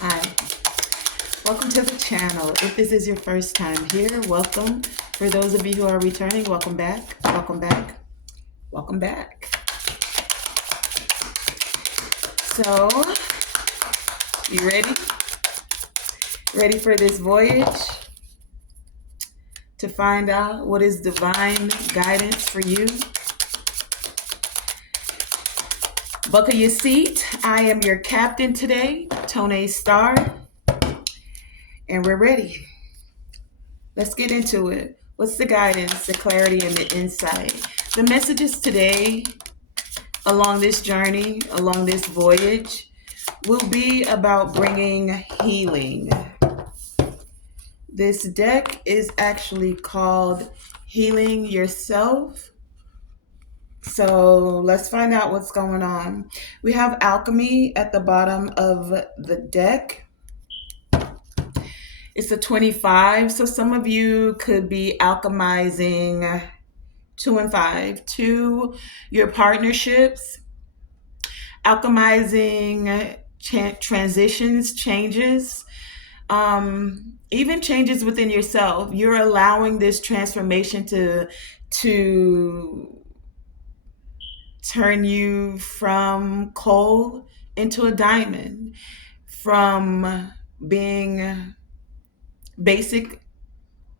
Hi, welcome to the channel. If this is your first time here, welcome. For those of you who are returning, welcome back, welcome back, welcome back. So, you ready? Ready for this voyage to find out what is divine guidance for you? Buckle your seat. I am your captain today, Tonae Star, and we're ready. Let's get into it. What's the guidance, the clarity, and the insight? The messages today along this journey, along this voyage, will be about bringing healing. This deck is actually called Healing Yourself. So let's find out what's going on. We have alchemy at the bottom of the deck. It's a 25, so some of you could be alchemizing 2 and 5 to your partnerships, alchemizing transitions, changes, even changes within yourself. You're allowing this transformation to turn you from coal into a diamond, from being basic,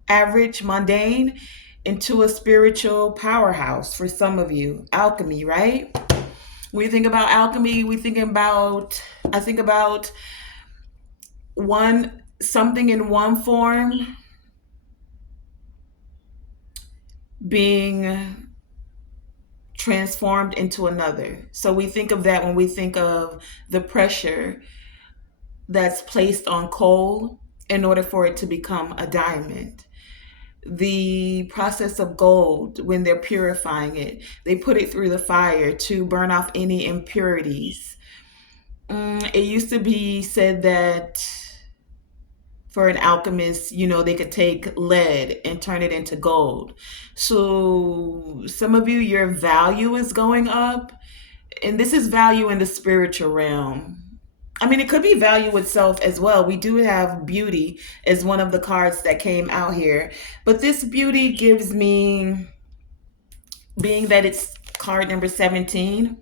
average, mundane, into a spiritual powerhouse for some of you. Alchemy, right? When you think about alchemy, I think about something in one form being transformed into another. So we think of that when we think of the pressure that's placed on coal in order for it to become a diamond. The process of gold, when they're purifying it, they put it through the fire to burn off any impurities. It used to be said that for an alchemist, they could take lead and turn it into gold. So some of you, your value is going up, and this is value in the spiritual realm. I mean, it could be value itself as well. We do have beauty as one of the cards that came out here. But this beauty gives me, being that it's card number 17,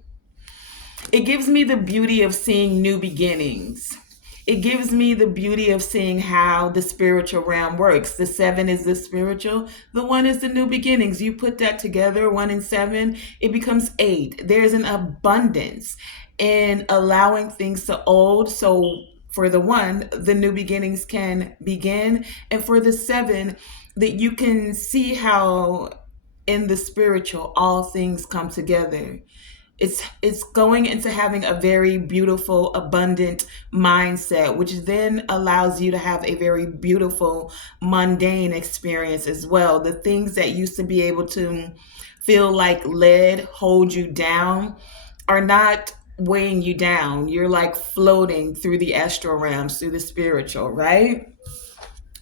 it gives me the beauty of seeing new beginnings. It gives me the beauty of seeing how the spiritual realm works. The 7 is the spiritual. The 1 is the new beginnings. You put that together, 1 and 7, it becomes 8. There's an abundance in allowing things to old. So for the 1, the new beginnings can begin. And for the 7, that you can see how in the spiritual, all things come together. It's going into having a very beautiful, abundant mindset, which then allows you to have a very beautiful, mundane experience as well. The things that used to be able to feel like lead, hold you down, are not weighing you down. You're like floating through the astral realms, through the spiritual, right?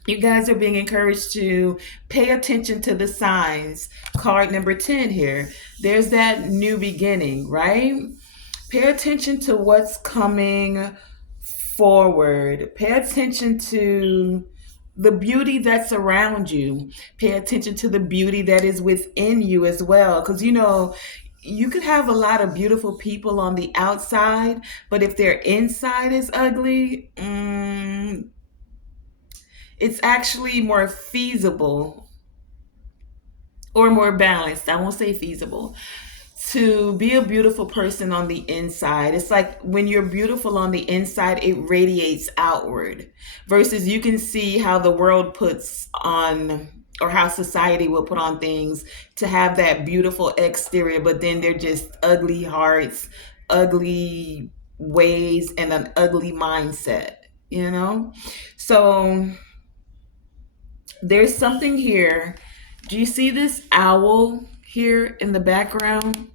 You guys are being encouraged to pay attention to the signs. Card number 10 here. There's that new beginning, right? Pay attention to what's coming forward. Pay attention to the beauty that's around you. Pay attention to the beauty that is within you as well. Because, you could have a lot of beautiful people on the outside, but if their inside is ugly, it's actually more feasible or more balanced. I won't say feasible. To be a beautiful person on the inside. It's like when you're beautiful on the inside, it radiates outward. Versus you can see how the world puts on, or how society will put on things to have that beautiful exterior, but then they're just ugly hearts, ugly ways, and an ugly mindset, So there's something here. Do you see this owl here in the background?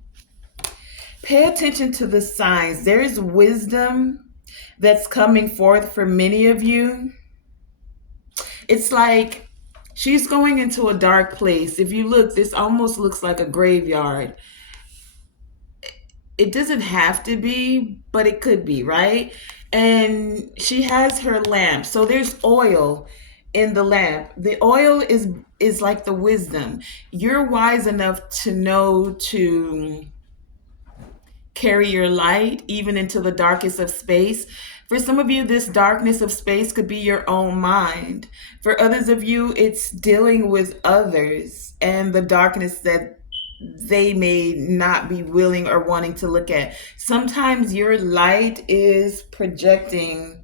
Pay attention to the signs. There is wisdom that's coming forth for many of you. It's like she's going into a dark place. If you look, this almost looks like a graveyard. it doesn't have to be, but it could be, right? And she has her lamp. So there's oil in the lamp. The oil is like the wisdom. You're wise enough to know to carry your light even into the darkest of space. For some of you, this darkness of space could be your own mind. For others of you, it's dealing with others and the darkness that they may not be willing or wanting to look at. Sometimes your light is projecting,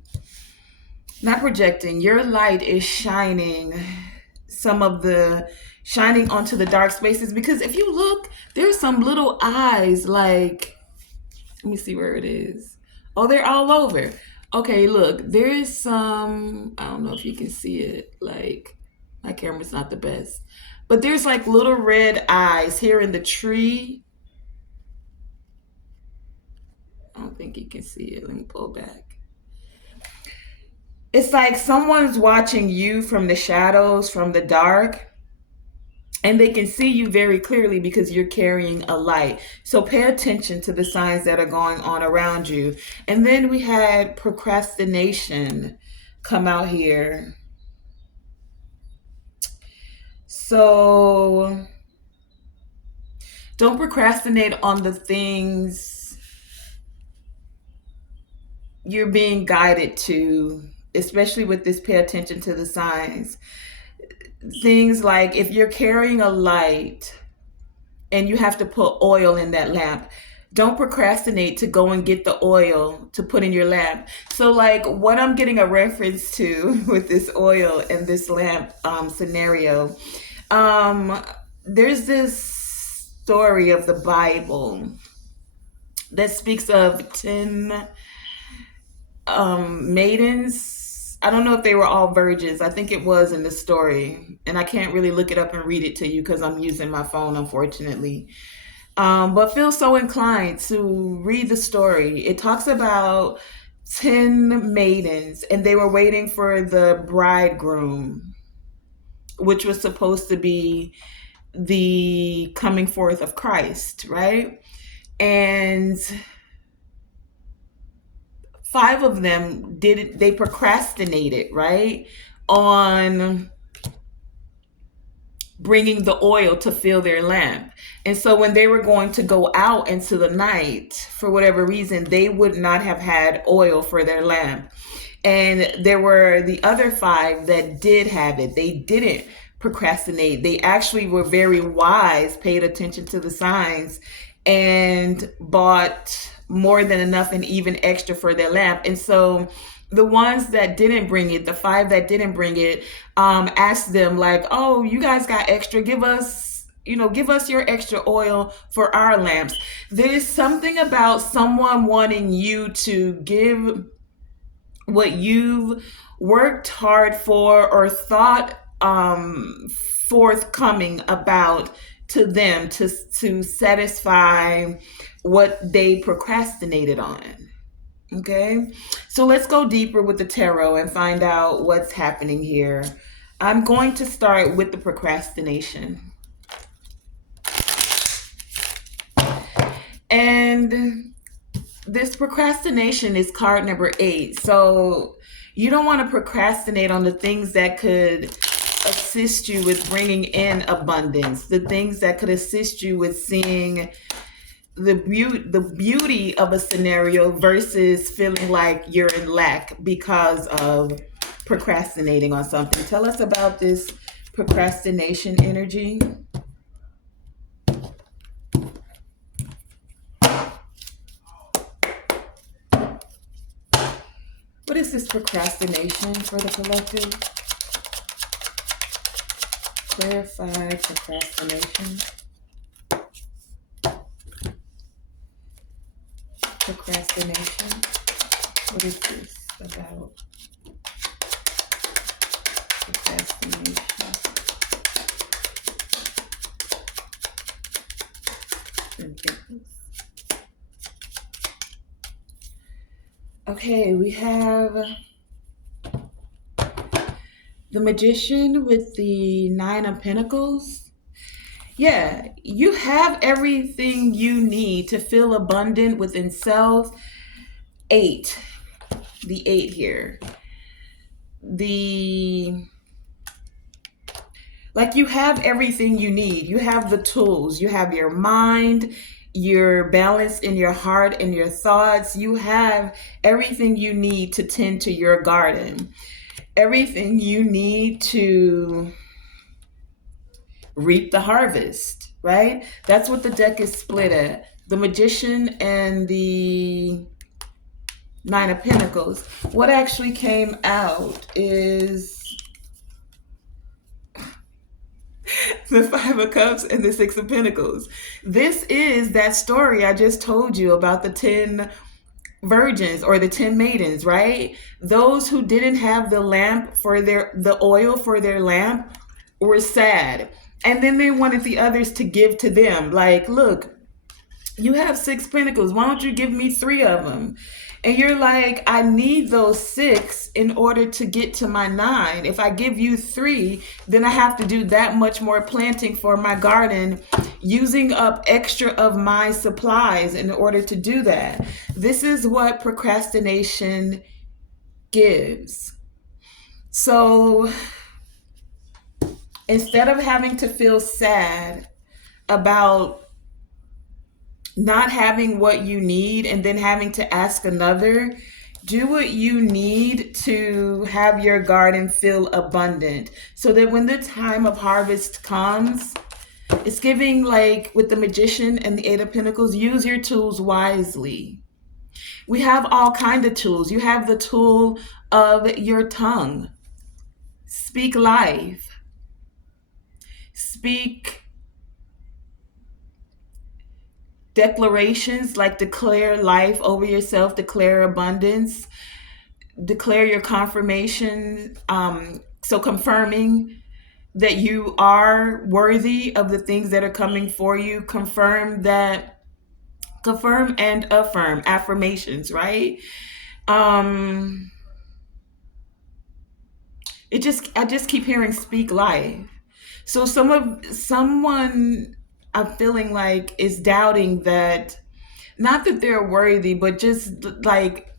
not projecting, your light is shining some of the shining onto the dark spaces, because if you look, there's some little eyes, like, let me see where it is. Oh, they're all over. Okay, look, there's some, I don't know if you can see it. Like, my camera's not the best. But there's like little red eyes here in the tree. I don't think you can see it. Let me pull back. It's like someone's watching you from the shadows, from the dark, and they can see you very clearly because you're carrying a light. So pay attention to the signs that are going on around you. And then we had procrastination come out here. So don't procrastinate on the things you're being guided to, especially with this pay attention to the signs. Things like if you're carrying a light and you have to put oil in that lamp, don't procrastinate to go and get the oil to put in your lamp. So like what I'm getting a reference to with this oil and this lamp scenario, there's this story of the Bible that speaks of 10 maidens. I don't know if they were all virgins. I think it was in the story. And I can't really look it up and read it to you because I'm using my phone, unfortunately. But feel so inclined to read the story. It talks about 10 maidens, and they were waiting for the bridegroom, which was supposed to be the coming forth of Christ, right? And 5 of them they procrastinated, right, on bringing the oil to fill their lamp. And so when they were going to go out into the night, for whatever reason, they would not have had oil for their lamp. And there were the other 5 that did have it. They didn't procrastinate. They actually were very wise, paid attention to the signs, and bought more than enough and even extra for their lamp. And so the ones that didn't bring it, the 5 that didn't bring it, asked them like, oh, you guys got extra, give us your extra oil for our lamps. There's something about someone wanting you to give what you've worked hard for or thought forthcoming about to them to satisfy what they procrastinated on. Okay, so let's go deeper with the tarot and find out what's happening here. I'm going to start with the procrastination. And this procrastination is card number 8. So you don't want to procrastinate on the things that could assist you with bringing in abundance, the things that could assist you with seeing the beauty of a scenario versus feeling like you're in lack because of procrastinating on something. Tell us about this procrastination energy. What is this procrastination for the collective? Clarify procrastination. Procrastination. What is this about? Procrastination. Okay, we have the Magician with the 9 of Pentacles. Yeah, you have everything you need to feel abundant within self. Eight, the eight here. The Like, you have everything you need. You have the tools. You have your mind, your balance in your heart and your thoughts. You have everything you need to tend to your garden. Everything you need to reap the harvest, right? That's what the deck is split at. The Magician and the Nine of Pentacles. What actually came out is the Five of Cups and the Six of Pentacles. This is that story I just told you about the 10 virgins or the 10 maidens, right? Those who didn't have the oil for their lamp were sad. And then they wanted the others to give to them. Like, look, you have 6 pentacles. Why don't you give me 3 of them? And you're like, I need those 6 in order to get to my 9. If I give you 3, then I have to do that much more planting for my garden, using up extra of my supplies in order to do that. This is what procrastination gives. So instead of having to feel sad about not having what you need and then having to ask another, do what you need to have your garden feel abundant, so that when the time of harvest comes, it's giving, like with the Magician and the Eight of Pentacles, use your tools wisely. We have all kind of tools. You have the tool of your tongue. Speak life. Speak declarations, like declare life over yourself, declare abundance, declare your confirmation. So confirming that you are worthy of the things that are coming for you. Confirm and affirm, affirmations, right? Um, I just keep hearing speak life. So someone I'm feeling like is doubting that, not that they're worthy, but just like,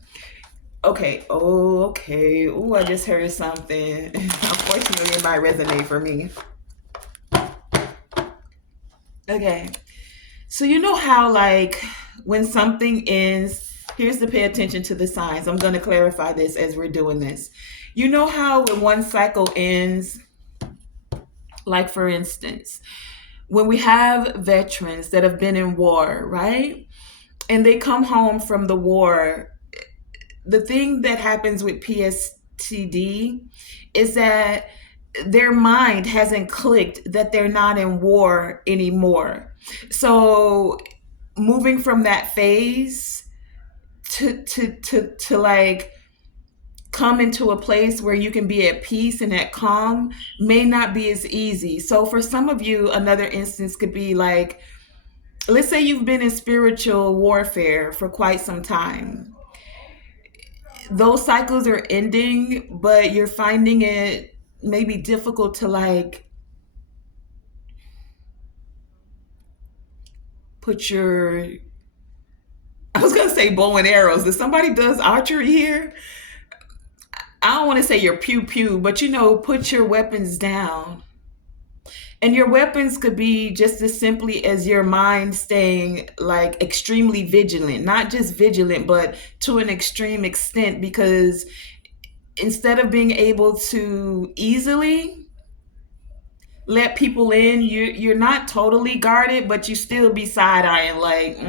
okay, oh, okay, oh, I just heard something. Unfortunately, it might resonate for me. Okay, so you know how, like, when something ends, here's to pay attention to the signs. I'm going to clarify this as we're doing this. You know how when one cycle ends, like for instance, when we have veterans that have been in war, right? And they come home from the war, the thing that happens with PSTD is that their mind hasn't clicked that they're not in war anymore. So moving from that phase to like come into a place where you can be at peace and at calm may not be as easy. So for some of you, another instance could be like, let's say you've been in spiritual warfare for quite some time. Those cycles are ending, but you're finding it maybe difficult to, like, put your, I was gonna say bow and arrows. If somebody does archery here, I don't want to say your pew pew, but put your weapons down. And your weapons could be just as simply as your mind staying, like, extremely vigilant, not just vigilant, but to an extreme extent, because instead of being able to easily let people in, you're not totally guarded, but you still be side eyeing, like,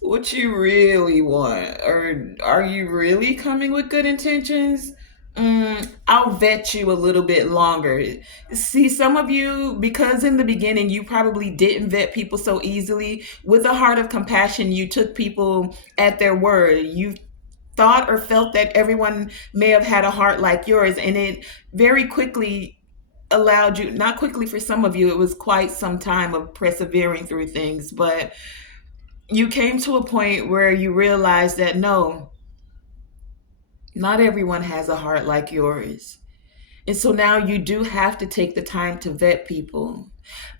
what you really want, or are you really coming with good intentions? I'll vet you a little bit longer. See, some of you, because in the beginning you probably didn't vet people so easily, with a heart of compassion, you took people at their word. You thought or felt that everyone may have had a heart like yours, and it very quickly allowed you, not quickly for some of you, it was quite some time of persevering through things, but you came to a point where you realized that no, not everyone has a heart like yours. And so now you do have to take the time to vet people,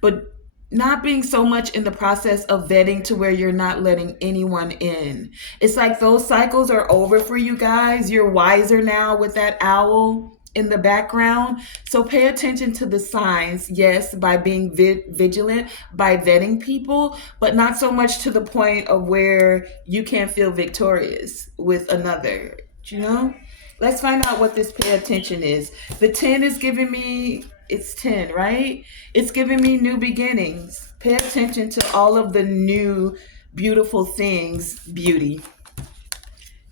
but not being so much in the process of vetting to where you're not letting anyone in. It's like those cycles are over for you guys. You're wiser now with that owl in the background. So pay attention to the signs, yes, by being vigilant, by vetting people, but not so much to the point of where you can't feel victorious with another, you know? Let's find out what this pay attention is. The 10 is giving me, it's 10, right? It's giving me new beginnings. Pay attention to all of the new beautiful things,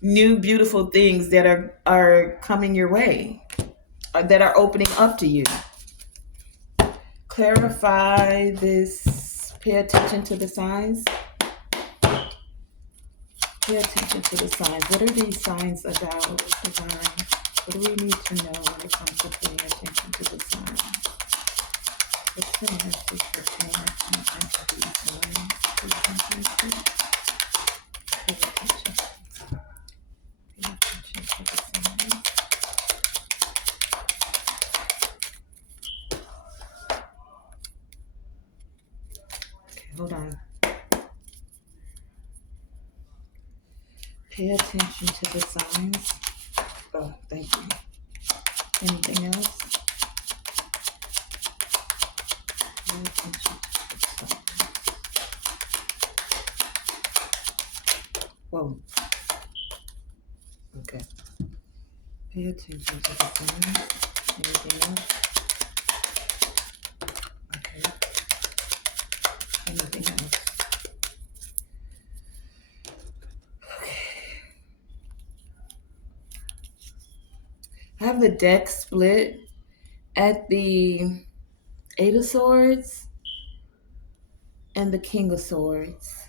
new beautiful things that are coming your way, that are opening up to you. Clarify this. Pay attention to the signs. Pay attention to the signs. What are these signs about? Divine? What do we need to know when it comes to paying attention to the signs? What's the message for paying attention to these signs? Pay attention to. Pay attention. Pay attention to the signs. Okay, hold on. Pay attention to the signs. Oh, thank you. Anything else? Pay attention to the signs. Whoa. Okay. Pay attention to the signs. Anything else? Okay. Anything else? I have the deck split at the Eight of Swords and the King of Swords.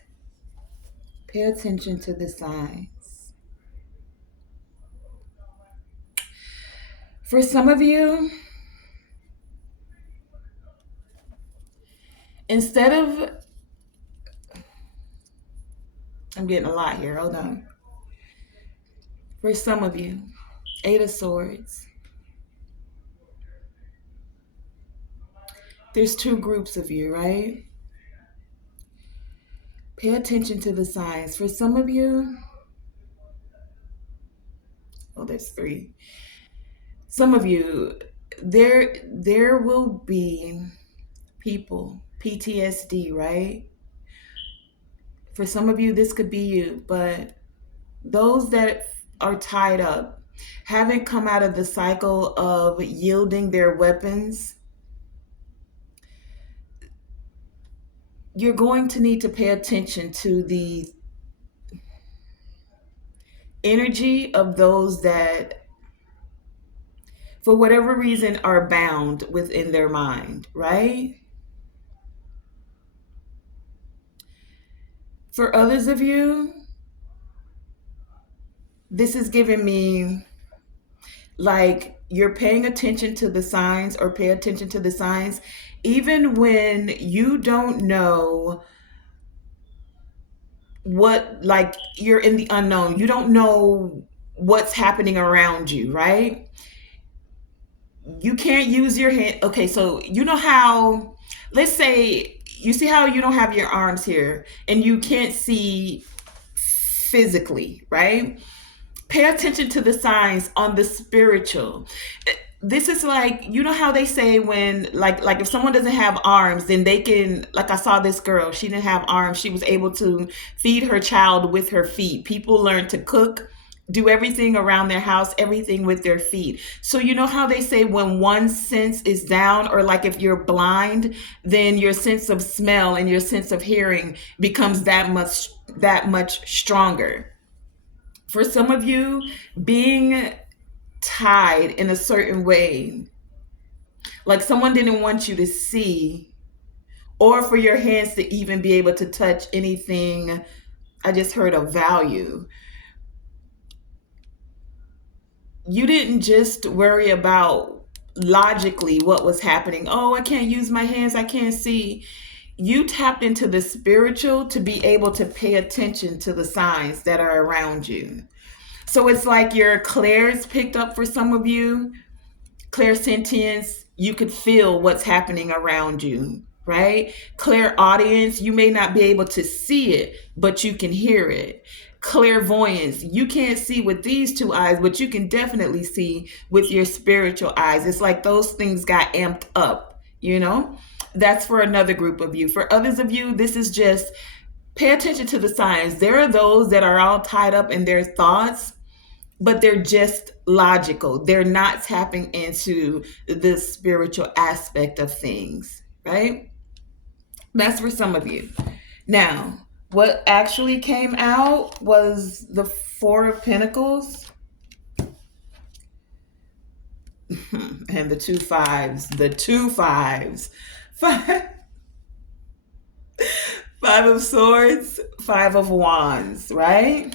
Pay attention to the signs. For some of you, instead of, I'm getting a lot here, hold on. For some of you, Eight of Swords. There's two groups of you, right? Pay attention to the signs. For some of you, oh, there's three. Some of you, there will be people, PTSD, right? For some of you, this could be you, but those that are tied up haven't come out of the cycle of yielding their weapons. You're going to need to pay attention to the energy of those that, for whatever reason, are bound within their mind, right? For others of you, this is giving me like you're paying attention to the signs, or pay attention to the signs even when you don't know what, like you're in the unknown. You don't know what's happening around you, right? You can't use your hand. Okay, so you know how, let's say, you see how you don't have your arms here and you can't see physically, right? Pay attention to the signs on the spiritual. This is like, you know how they say when like if someone doesn't have arms, then they can, like I saw this girl, she didn't have arms, she was able to feed her child with her feet. People learn to cook, do everything around their house, everything with their feet. So you know how they say when one sense is down, or like if you're blind, then your sense of smell and your sense of hearing becomes that much stronger. For some of you, being tied in a certain way, like someone didn't want you to see, or for your hands to even be able to touch anything, I just heard of value. You didn't just worry about logically what was happening. Oh, I can't use my hands, I can't see. You tapped into the spiritual to be able to pay attention to the signs that are around you. So it's like your clairs picked up for some of you. Clairsentience, you could feel what's happening around you, right? Clairaudience, you may not be able to see it, but you can hear it. Clairvoyance, you can't see with these two eyes, but you can definitely see with your spiritual eyes. It's like those things got amped up, you know? That's for another group of you. For others of you, this is just pay attention to the signs. There are those that are all tied up in their thoughts, but they're just logical. They're not tapping into the spiritual aspect of things, right? That's for some of you. Now, what actually came out was the Four of Pentacles and the two fives. The two fives. Five of Swords, Five of Wands, right?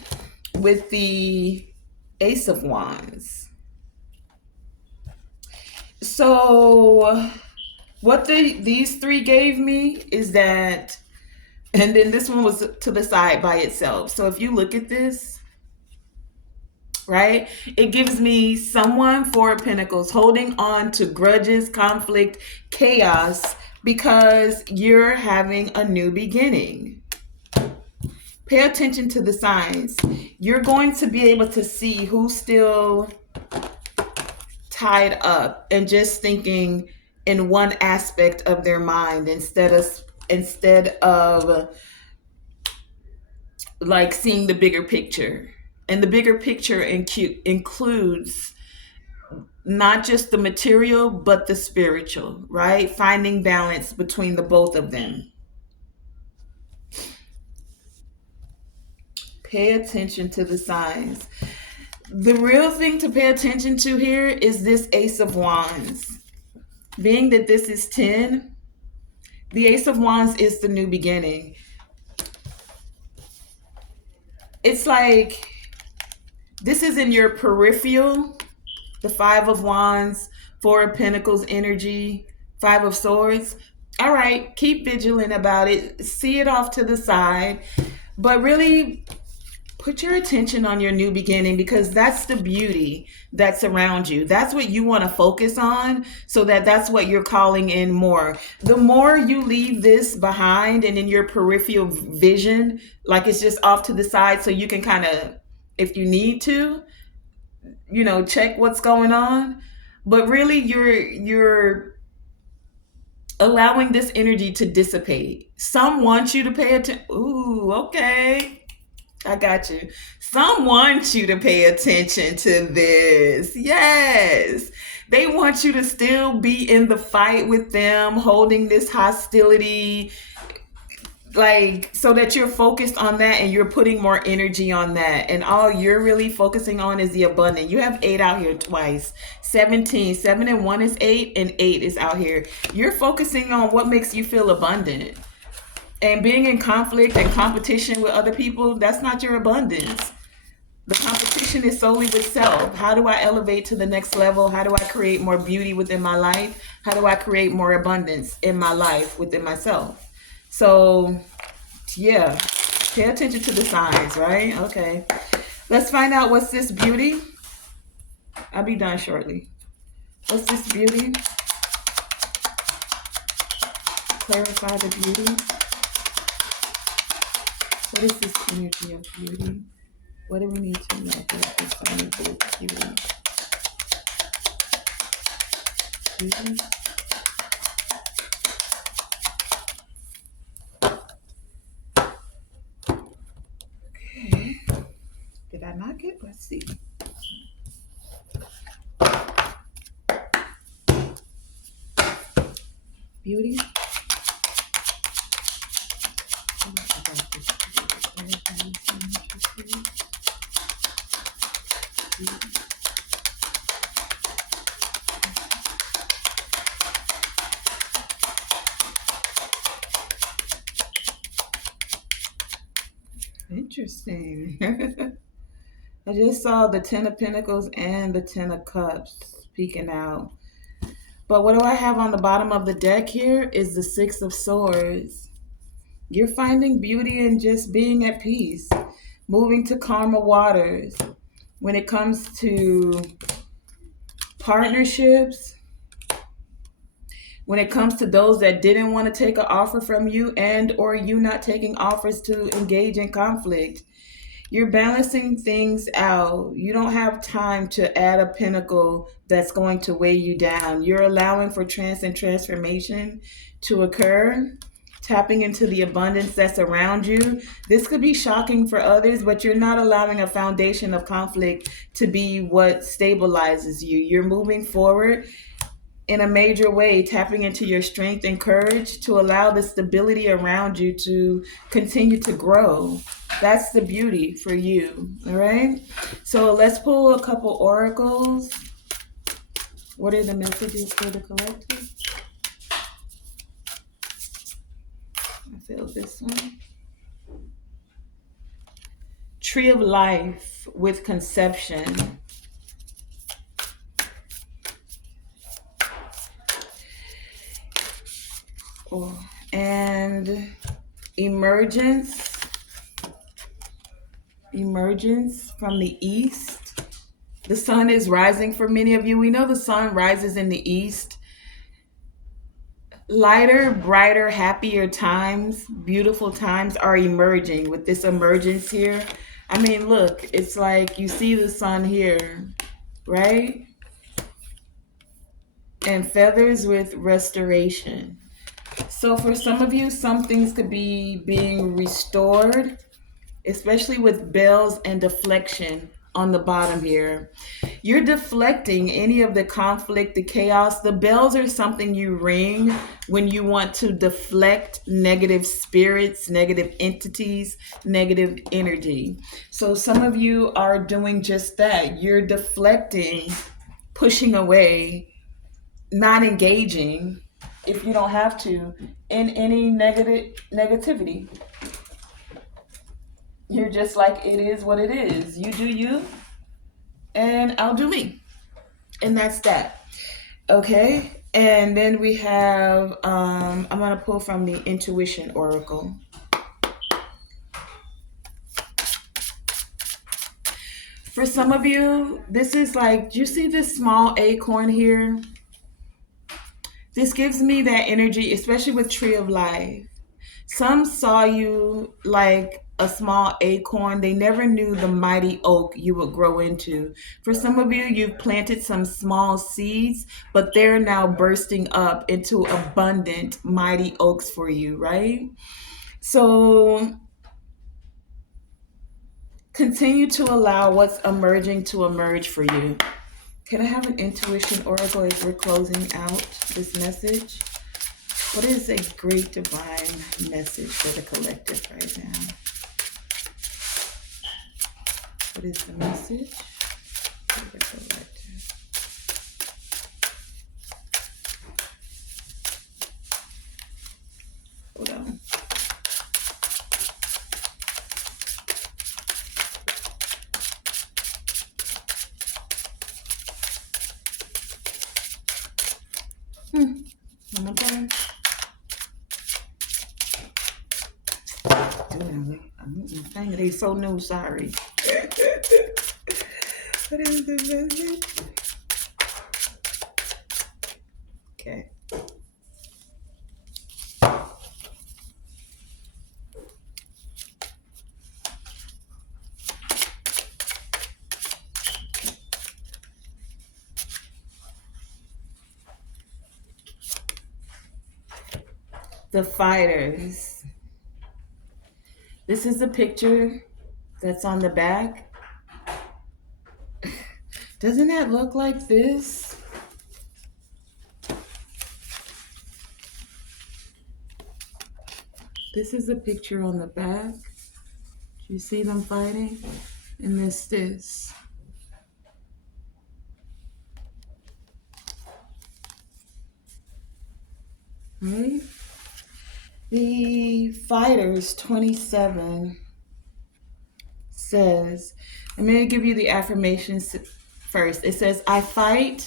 With the Ace of Wands. So what these three gave me is that, and then this one was to the side by itself. So if you look at this, right, it gives me someone, Four of Pentacles, holding on to grudges, conflict, chaos, because you're having a new beginning. Pay attention to the signs. You're going to be able to see who's still tied up and just thinking in one aspect of their mind instead of like seeing the bigger picture. And the bigger picture includes not just the material, but the spiritual, right? Finding balance between the both of them. Pay attention to the signs. The real thing to pay attention to here is this Ace of Wands. Being that this is 10, the Ace of Wands is the new beginning. It's like this is in your peripheral, the Five of Wands, Four of Pentacles energy, Five of Swords. All right, keep vigilant about it. See it off to the side, but really put your attention on your new beginning, because that's the beauty that's around you. That's what you want to focus on, so that's what you're calling in more. The more you leave this behind and in your peripheral vision, like it's just off to the side, so you can kind of, if you need to, check what's going on. But really you're allowing this energy to dissipate. Some want you to pay attention. Ooh, okay. I got you. Some want you to pay attention to this. Yes. They want you to still be in the fight with them, holding this hostility, like, so that you're focused on that and you're putting more energy on that. And all you're really focusing on is the abundant. You have 8 out here twice. 17. 7 and 1 is 8, and 8 is out here. You're focusing on what makes you feel abundant. And being in conflict and competition with other people, that's not your abundance. The competition is solely with self. How do I elevate to the next level? How do I create more beauty within my life? How do I create more abundance in my life within myself? So, yeah, pay attention to the signs, right? Okay. Let's find out what's this beauty. I'll be done shortly. What's this beauty? Clarify the beauty. What is this energy of beauty? What do we need to know about this energy of beauty? Beauty? Okay. Did I not get? Let's see. Beauty? Interesting. I just saw the 10 of Pentacles and the 10 of Cups peeking out. But what do I have on the bottom of the deck here is the 6 of Swords. You're finding beauty in just being at peace, moving to calmer waters when it comes to Partnerships, when it comes to those that didn't want to take an offer from you, and or you not taking offers to engage in conflict, you're balancing things out. You don't have time to add a pinnacle that's going to weigh you down. You're allowing for trance and transformation to occur, tapping into the abundance that's around you. This could be shocking for others, but you're not allowing a foundation of conflict to be what stabilizes you. You're moving forward in a major way, tapping into your strength and courage to allow the stability around you to continue to grow. That's the beauty for you. All right. So let's pull a couple oracles. What are the messages for the collective? I feel this one. Tree of life with conception. Oh, and emergence from the east. The sun is rising for many of you. We know the sun rises in the east. Lighter, brighter, happier times, beautiful times are emerging with this emergence here. I mean, look, it's like you see the sun here, right? And feathers with restoration. So for some of you, some things could be being restored, especially with bells and deflection on the bottom here. You're deflecting any of the conflict, the chaos. The bells are something you ring when you want to deflect negative spirits, negative entities, negative energy. So some of you are doing just that. You're deflecting, pushing away, not engaging, if you don't have to, in any negativity. You're just like, it is what it is. You do you, and I'll do me. And that's that. Okay? And then we have, I'm going to pull from the Intuition Oracle. For some of you, this is like, do you see this small acorn here? This gives me that energy, especially with Tree of Life. Some saw you like a small acorn. They never knew the mighty oak you would grow into. For some of you, you've planted some small seeds, but they're now bursting up into abundant, mighty oaks for you, right? So continue to allow what's emerging to emerge for you. Can I have an intuition oracle as we're closing out this message? What is a great divine message for the collective right now? What is the message for the collective? Hold on. One more time. Dang, they so new, sorry. What is the message? Okay. The fighters. This is the picture that's on the back. Doesn't that look like this? This is the picture on the back. Do you see them fighting? And this. Right? The Fighters 27 says, I'm going to give you the affirmations first. It says, I fight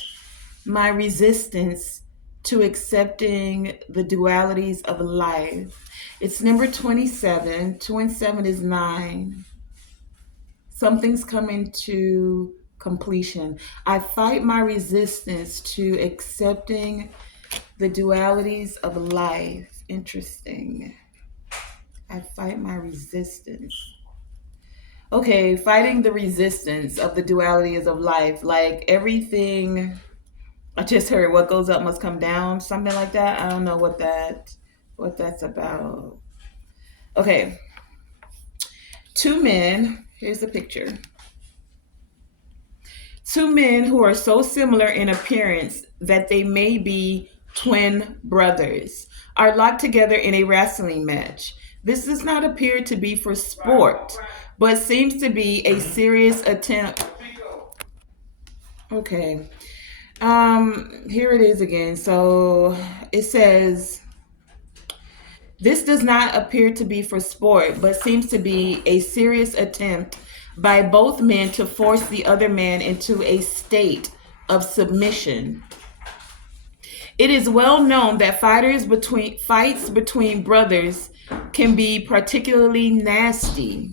my resistance to accepting the dualities of life. It's number 27. 2 and 7 is 9. Something's coming to completion. I fight my resistance to accepting the dualities of life. Interesting. I fight my resistance. Okay, fighting the resistance of the dualities of life. Like everything, I just heard what goes up must come down, something like that. I don't know what that's about. Okay, two men, here's the picture. Two men who are so similar in appearance that they may be twin brothers are locked together in a wrestling match. This does not appear to be for sport, but seems to be a serious attempt. Okay. Here it is again. So it says this does not appear to be for sport, but seems to be a serious attempt by both men to force the other man into a state of submission. It is well known that fights between brothers can be particularly nasty.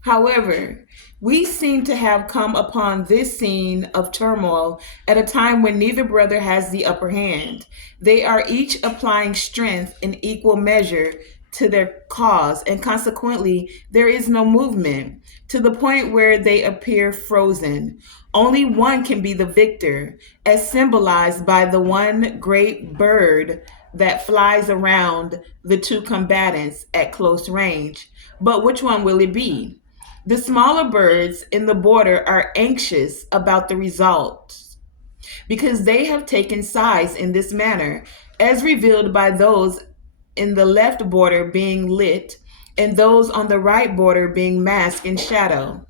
However, we seem to have come upon this scene of turmoil at a time when neither brother has the upper hand. They are each applying strength in equal measure to their cause, and consequently, there is no movement to the point where they appear frozen. Only one can be the victor, as symbolized by the one great bird that flies around the two combatants at close range. But which one will it be? The smaller birds in the border are anxious about the results because they have taken sides in this manner, as revealed by those in the left border being lit and those on the right border being masked in shadow.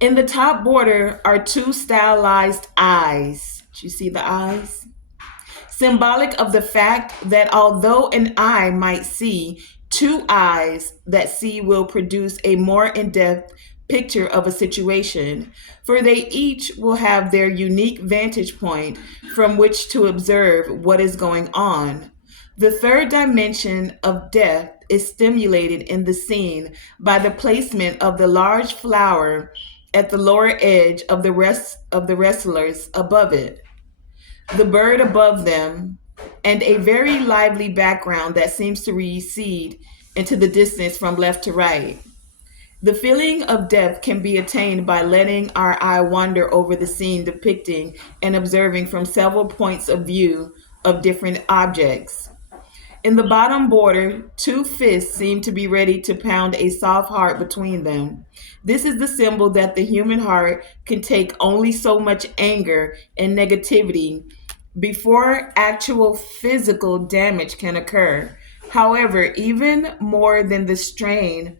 In the top border are two stylized eyes. Do you see the eyes? Symbolic of the fact that although an eye might see, two eyes that see will produce a more in depth picture of a situation, for they each will have their unique vantage point from which to observe what is going on. The third dimension of depth is stimulated in the scene by the placement of the large flower at the lower edge of the rest of the wrestlers above it, the bird above them, and a very lively background that seems to recede into the distance from left to right. The feeling of depth can be attained by letting our eye wander over the scene depicting and observing from several points of view of different objects. In the bottom border, two fists seem to be ready to pound a soft heart between them. This is the symbol that the human heart can take only so much anger and negativity before actual physical damage can occur. However, even more than the strain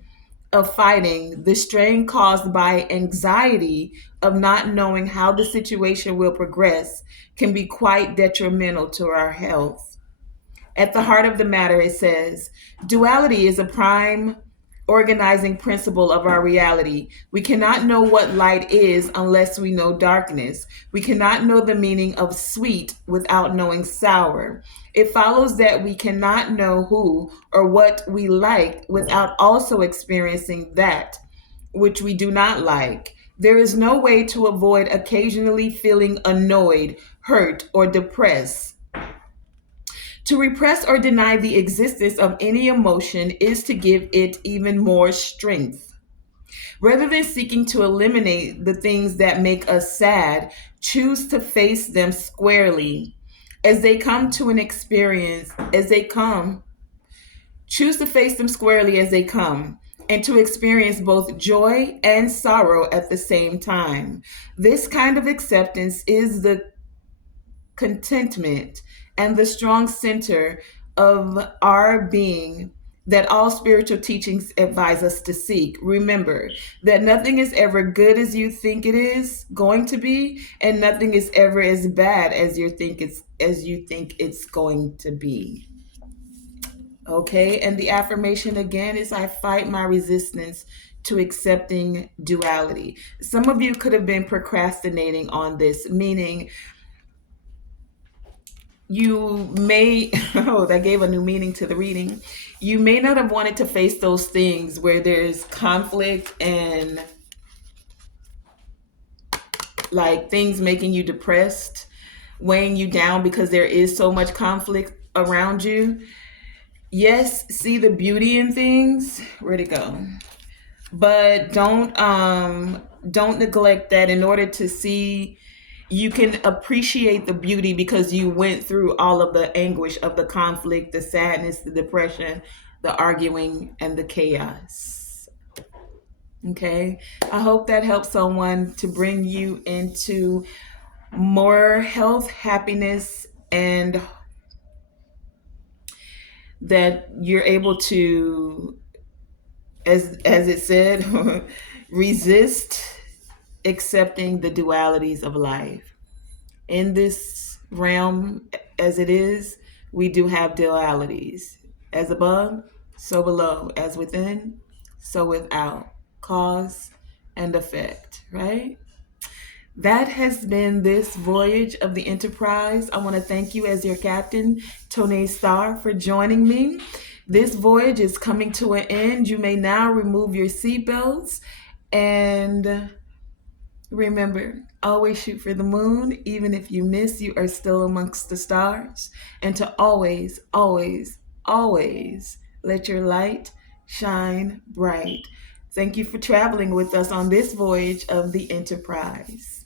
of fighting, the strain caused by anxiety of not knowing how the situation will progress can be quite detrimental to our health. At the heart of the matter, it says, duality is a prime organizing principle of our reality. We cannot know what light is unless we know darkness. We cannot know the meaning of sweet without knowing sour. It follows that we cannot know who or what we like without also experiencing that which we do not like. There is no way to avoid occasionally feeling annoyed, hurt, or depressed. To repress or deny the existence of any emotion is to give it even more strength. Rather than seeking to eliminate the things that make us sad, choose to face them squarely. As they come to an experience, as they come, choose to face them squarely as they come, and to experience both joy and sorrow at the same time. This kind of acceptance is the contentment and the strong center of our being that all spiritual teachings advise us to seek. Remember that nothing is ever good as you think it is going to be, and nothing is ever as bad as you think it's going to be. Okay, and the affirmation again is I fight my resistance to accepting duality. Some of you could have been procrastinating on this, meaning you may, oh, that gave a new meaning to the reading. You may not have wanted to face those things where there's conflict and like things making you depressed, weighing you down because there is so much conflict around you. Yes, see the beauty in things. Where'd it go? But don't neglect that. In order to see, you can appreciate the beauty because you went through all of the anguish of the conflict, the sadness, the depression, the arguing, and the chaos. Okay, I hope that helps someone to bring you into more health, happiness, and that you're able to, as it said, resist accepting the dualities of life. In this realm, as it is, we do have dualities. As above, so below. As within, so without. Cause and effect, right? That has been this voyage of the Enterprise. I want to thank you as your captain, Tonae Star, for joining me. This voyage is coming to an end. You may now remove your seatbelts and remember, always shoot for the moon. Even if you miss, you are still amongst the stars. And to always, always, always let your light shine bright. Thank you for traveling with us on this voyage of the Enterprise.